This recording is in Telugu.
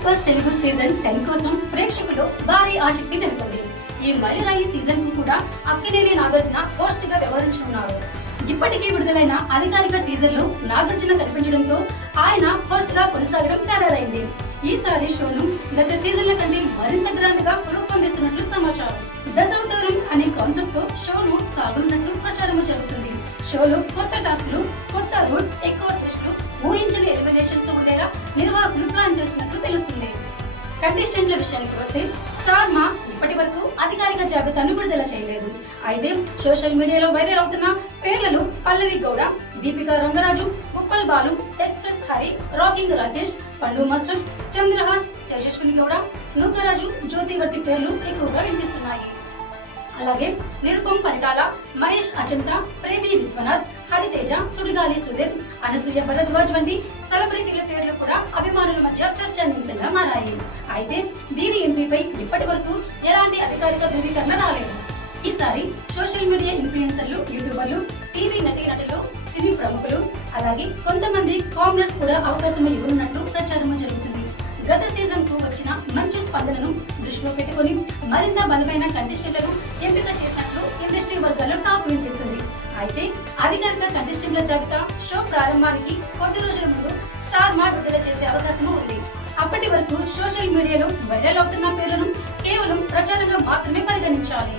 బిగ్ బాస్ తెలుగు సీజన్ 10 కోసం ప్రేక్షకులు భారీ ఆసక్తి నెలకొంది. ఈ మైలురాయి సీజన్ కు కూడా అక్కినేని నాగార్జున హోస్ట్ గా వ్యవహరించనున్నారు. ఇప్పటికే విడుదలైన అధికారిక టీజర్ లో నాగార్జున కనిపించడంతో ఆయన హోస్ట్ గా కొనసాగడం ఖరారైంది. ఈసారి షోను గత సీజన్ల కంటే మరింత గ్రాండ్ గా రూపొందిస్తున్నట్లు సమాచారం. దశావతారం అనే కాన్సెప్ట్ తో షోను సాగనున్నట్లు ప్రచారం జరుగుతుంది. షోలో కొత్త టాస్క్లు, కొత్త రూల్స్, ఎక్కువ ట్విస్టులు, ఊహించని ఎలిమినేషన్స్ ఉండేలా నిర్వాహకులు ప్లాన్ చేస్తున్నట్లు తెలుస్తుంది. కంటెస్టెంట్ల విషయానికి వస్తే స్టార్ మా ఇప్పటి వరకు అధికారిక జాబితాను విడుదల చేయలేదు. అయితే సోషల్ మీడియాలో వైరల్ అవుతున్న పేర్లను పల్లవి గౌడ, దీపికా రంగరాజు, ఉప్పల్ బాలు, ఎక్స్ప్రెస్ హరి, రాకింగ్ రాకేష్, పండు మాస్టర్, చంద్రహాస్, తేజస్విని గౌడ, నూకరాజు, జ్యోతి వంటి పేర్లు ఎక్కువగా వినిపిస్తున్నాయి. అలాగే నిరుపం పరిటాల, మహేష్ అజంతా, ప్రేమి విశ్వనాథ్, హరితేజ, సుడిగాలి సుధీర్, అనసూయ భరద్వాజ్ వంటి సెలబ్రిటీల పేర్లు కూడా అభిమానుల మధ్య చర్చానీయాంశంగా మారాయి. అయితే వీరి ఎంపీపై ఇప్పటి వరకు ఎలాంటి అధికారిక ధృవీకరణ రాలేదు. ఈసారి సోషల్ మీడియా ఇన్ఫ్లుయెన్సర్లు, యూట్యూబర్లు, టీవీ నటీనటులు, సినీ ప్రముఖులు, అలాగే కొంతమంది కామనర్స్ కూడా అవకాశం ఇవ్వనున్నట్టు ప్రచారం జరుగుతుంది. గత సీజన్ కు వచ్చిన మంచి స్పందనను దృష్టిలో పెట్టుకుని మరింత బలమైన కంటెస్టెంట్లను ఎంపిక చేసినట్లు ఇండస్ట్రీ వర్గాల్లో టాక్ వినిపిస్తుంది. అయితే అధికారిక కంటెస్టెంట్ల జాబితా షో ప్రారంభానికి కొద్ది రోజుల ముందు స్టార్ మా విడుదల చేసే అవకాశం ఉంది. అప్పటి వరకు సోషల్ మీడియాలో వైరల్ అవుతున్న పేర్లను కేవలం ప్రచారంగా మాత్రమే పరిగణించాలి.